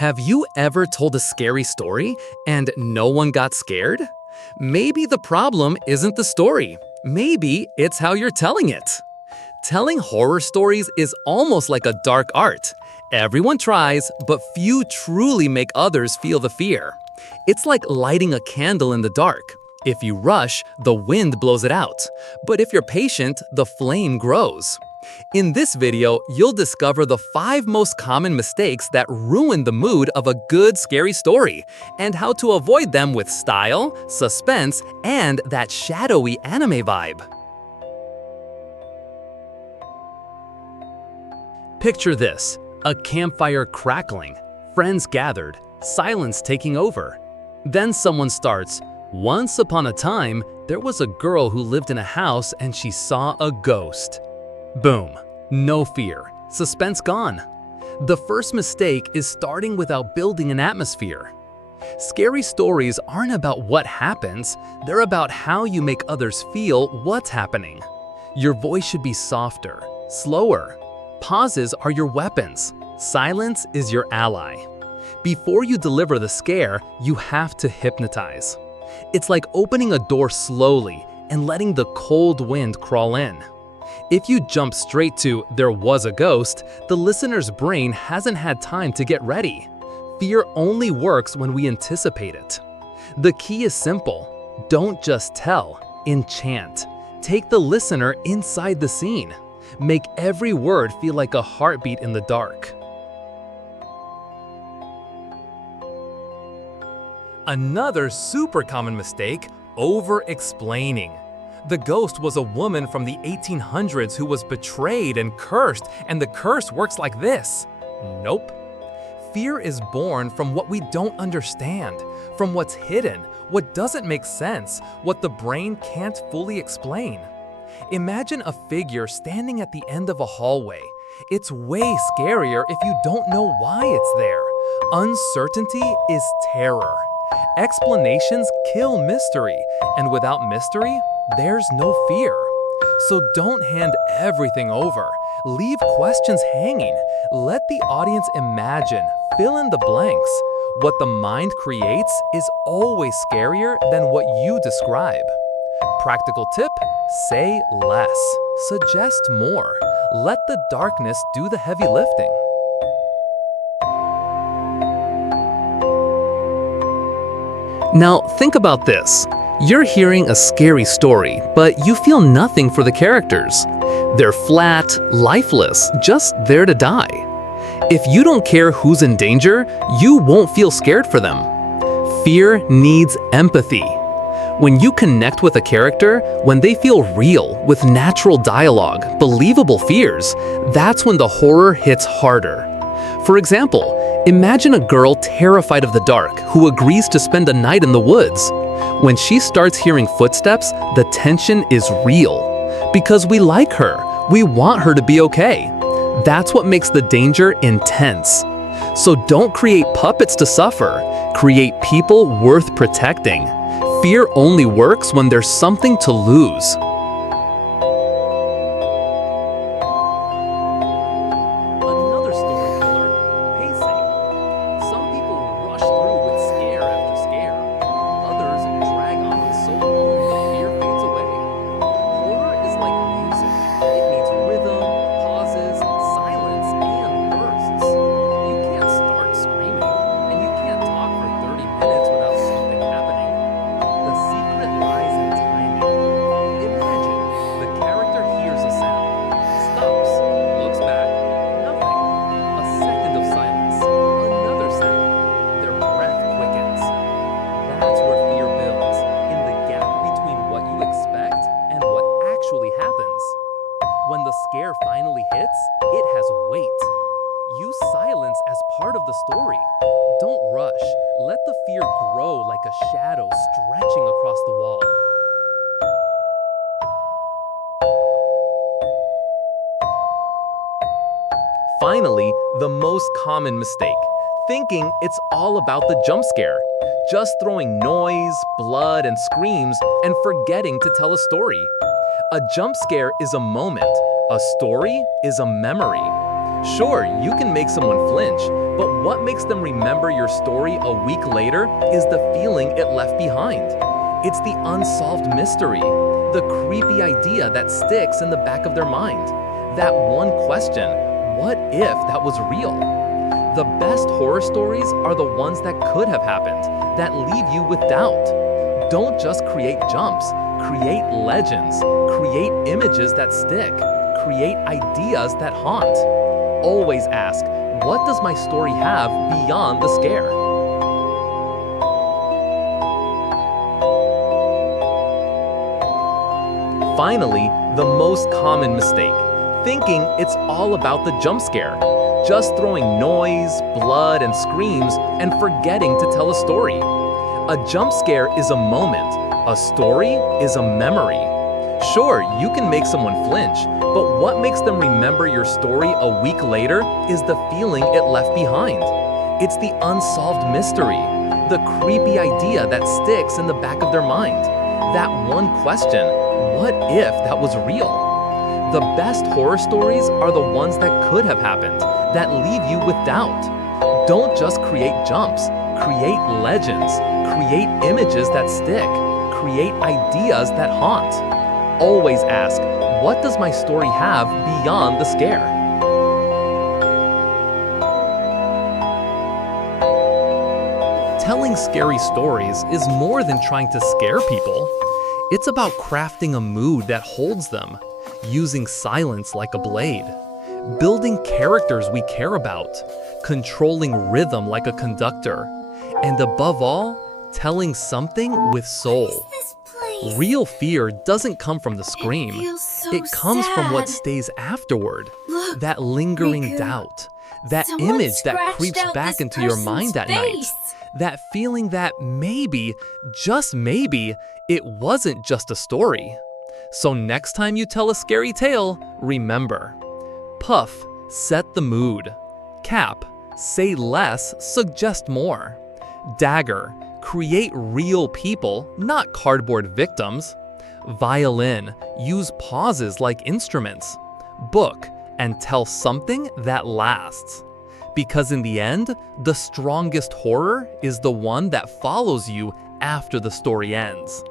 Have you ever told a scary story and no one got scared? Maybe the problem isn't the story. Maybe it's how you're telling it. Telling horror stories is almost like a dark art. Everyone tries, but few truly make others feel the fear. It's like lighting a candle in the dark. If you rush, the wind blows it out. But if you're patient, the flame grows. In this video, you'll discover the 5 most common mistakes that ruin the mood of a good scary story, and how to avoid them with style, suspense, and that shadowy anime vibe. Picture this: a campfire crackling, friends gathered, silence taking over. Then someone starts, "Once upon a time, there was a girl who lived in a house and she saw a ghost." Boom. No fear. Suspense gone. The first mistake is starting without building an atmosphere. Scary stories aren't about what happens, they're about how you make others feel what's happening. Your voice should be softer, slower. Pauses are your weapons. Silence is your ally. Before you deliver the scare, you have to hypnotize. It's like opening a door slowly and letting the cold wind crawl in. If you jump straight to "there was a ghost," the listener's brain hasn't had time to get ready. Fear only works when we anticipate it. The key is simple. Don't just tell, enchant. Take the listener inside the scene. Make every word feel like a heartbeat in the dark. Another super common mistake: over-explaining. The ghost was a woman from the 1800s who was betrayed and cursed, and the curse works like this. Nope. Fear is born from what we don't understand, from what's hidden, what doesn't make sense, what the brain can't fully explain. Imagine a figure standing at the end of a hallway. It's way scarier if you don't know why it's there. Uncertainty is terror. Explanations kill mystery, and without mystery, there's no fear. So don't hand everything over. Leave questions hanging. Let the audience imagine, fill in the blanks. What the mind creates is always scarier than what you describe. Practical tip: say less. Suggest more. Let the darkness do the heavy lifting. Now think about this. You're hearing a scary story, but you feel nothing for the characters. They're flat, lifeless, just there to die. If you don't care who's in danger, you won't feel scared for them. Fear needs empathy. When you connect with a character, when they feel real, with natural dialogue, believable fears, that's when the horror hits harder. For example, imagine a girl terrified of the dark who agrees to spend a night in the woods. When she starts hearing footsteps, the tension is real. Because we like her, we want her to be okay. That's what makes the danger intense. So don't create puppets to suffer, create people worth protecting. Fear only works when there's something to lose. Another storyteller: pacing. Some people rush through with scare after scare. Others drag on so long the fear fades away. Horror is like music. It needs rhythm, pauses, silence, and bursts. You can't start screaming, and you can't talk for 30 minutes without something happening. The secret lies in timing. Imagine the character hears a sound, stops, looks back, nothing. A second of silence, another sound. Their breath quickens. That's where fear builds, in the gap between what you expect and what actually happens. When the scare finally hits, it has weight. Use silence as part of the story. Don't rush. Let the fear grow like a shadow stretching across the wall. Finally, the most common mistake: thinking it's all about the jump scare. Just throwing noise, blood, and screams, and forgetting to tell a story. A jump scare is a moment. A story is a memory. Sure, you can make someone flinch, but what makes them remember your story a week later is the feeling it left behind. It's the unsolved mystery, the creepy idea that sticks in the back of their mind. That one question, what if that was real? The best horror stories are the ones that could have happened, that leave you with doubt. Don't just create jumps, create legends, create images that stick, create ideas that haunt. Always ask, what does my story have beyond the scare? Finally, the most common mistake, thinking it's all about the jump scare. Just throwing noise, blood, and screams and forgetting to tell a story. A jump scare is a moment. A story is a memory. Sure, you can make someone flinch, but what makes them remember your story a week later is the feeling it left behind. It's the unsolved mystery, the creepy idea that sticks in the back of their mind. That one question, what if that was real? The best horror stories are the ones that could have happened, that leave you with doubt. Don't just create jumps, create legends, create images that stick, create ideas that haunt. Always ask, what does my story have beyond the scare? Telling scary stories is more than trying to scare people. It's about crafting a mood that holds them, using silence like a blade, building characters we care about, controlling rhythm like a conductor, and above all, telling something with soul. Real fear doesn't come from the scream. It comes from what stays afterward. Look, that lingering Riku. doubt. That Someone image that scratched creeps out back this into your mind person's at night. face. That feeling that maybe, just maybe, it wasn't just a story. So next time you tell a scary tale, remember. Puff, set the mood. Cap, say less, suggest more. Dagger, create real people, not cardboard victims. Violin, use pauses like instruments. Book, and tell something that lasts. Because in the end, the strongest horror is the one that follows you after the story ends.